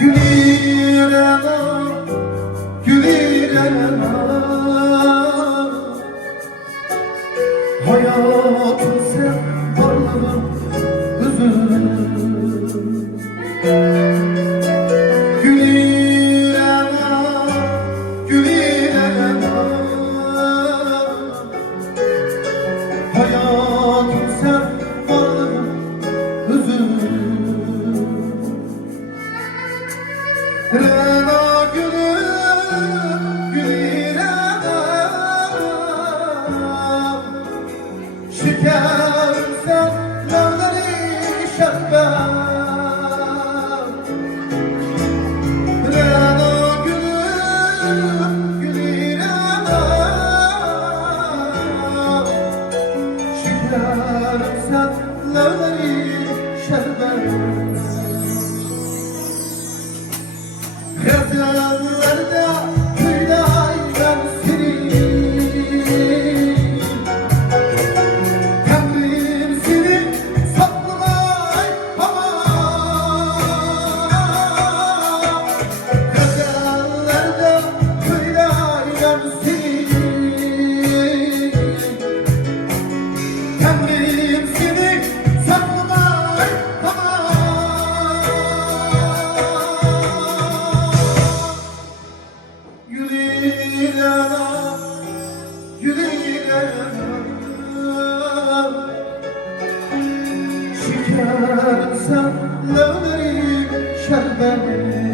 Gülirena, gülirena, hayatım sen varlığın özün. Gülirena, gülirena, hayatım sen varlığın özün. Rena gülüm, gülirena, şeker sen lavları şerbet. Rena gülüm, gülirena, şeker sen lavları şerbet. Gazellerde kıyıdan seni, Tanrım seni saklamay hamam. Gazellerde kıyıdan seni, Tanrım seni saklamay hamam. Gülirena, gülirena, şeker sen lavları şerbet.